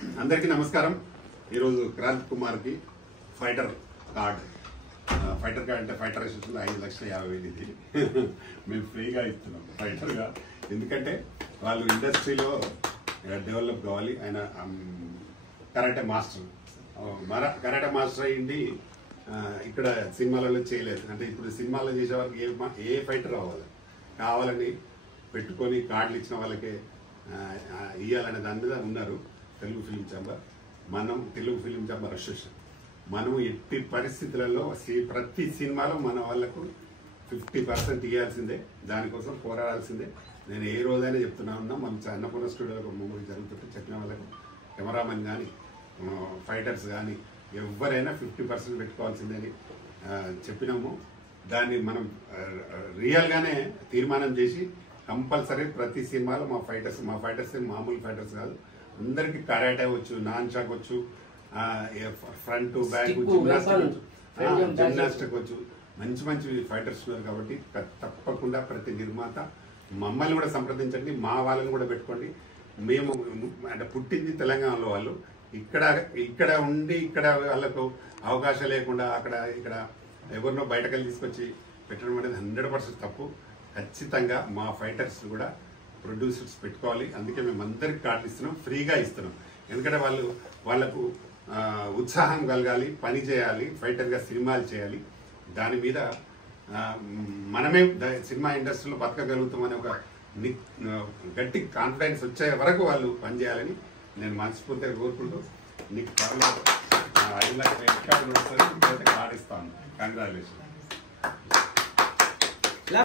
అందరికీ నమస్కారం. ఈరోజు క్రాంతి కుమార్కి ఫైటర్ కార్డ్ అంటే ఫైటర్ అసోసియేషన్ 5,50,000 ఇది మేము ఫ్రీగా ఇస్తున్నాం ఫైటర్గా. ఎందుకంటే వాళ్ళు ఇండస్ట్రీలో డెవలప్ కావాలి. ఆయన కరాటే మాస్టర్, కరాటే మాస్టర్ అయ్యింది. ఇక్కడ సినిమాలలో చేయలేదు. అంటే ఇప్పుడు సినిమాలో చేసే వాళ్ళకి ఏ ఫైటర్ కావాలని పెట్టుకొని కార్డులు ఇచ్చిన వాళ్ళకే ఇవ్వాలనే దాని మీద ఉన్నారు Telugu film chamber. Telugu film chamber association మనం ఎట్టి పరిస్థితులలో ప్రతి సినిమాలో మన వాళ్ళకు 50% ఇవ్వాల్సిందే. దానికోసం పోరాడాల్సిందే. నేను ఏ రోజైనా చెప్తున్నా ఉన్నా. మన అన్నపూర్ణ స్టూడియోలో మూవీ జరుగుతుంటే చెప్పిన వాళ్ళకు కెమెరామెన్ కానీ ఫైటర్స్ కానీ ఎవరైనా 50% పెట్టుకోవాల్సిందే అని చెప్పినాము. దాన్ని మనం రియల్గానే తీర్మానం చేసి కంపల్సరీ ప్రతి సినిమాలో మా ఫైటర్స్ మామూలు ఫైటర్స్ కాదు, అందరికి కరాటే వచ్చు, నాన్ షాక్ వచ్చు, ఫ్రంట్ బ్యాక్ జిమ్నాస్టిక్ వచ్చు. మంచి ఫైటర్స్ ఉన్నారు. కాబట్టి తప్పకుండా ప్రతి నిర్మాత మమ్మల్ని కూడా సంప్రదించండి, మా వాళ్ళని కూడా పెట్టుకోండి. మేము అంటే పుట్టింది తెలంగాణలో, వాళ్ళు ఇక్కడ ఉండి ఇక్కడ వాళ్ళకు అవకాశం లేకుండా ఇక్కడ ఎవరినో బయటకెళ్ళి తీసుకొచ్చి పెట్టడం అనేది 100% తప్పు. ఖచ్చితంగా మా ఫైటర్స్ కూడా ప్రొడ్యూసర్స్ పెట్టుకోవాలి. అందుకే మేము అందరికి కార్డులు ఇస్తున్నాం, ఫ్రీగా ఇస్తున్నాం. ఎందుకంటే వాళ్ళకు ఉత్సాహం కలగాలి, పని చేయాలి, ఫైటర్గా సినిమాలు చేయాలి. దాని మీద మనమే సినిమా ఇండస్ట్రీలో బతకగలుగుతామనే ఒక గట్టి కాన్ఫిడెన్స్ వచ్చే వరకు వాళ్ళు పనిచేయాలని నేను మనస్ఫూర్తిగా కోరుకుంటూ నీకు త్వరలో 5 లక్షల కార్డు ఇస్తాను. కంగ్రాచులేషన్.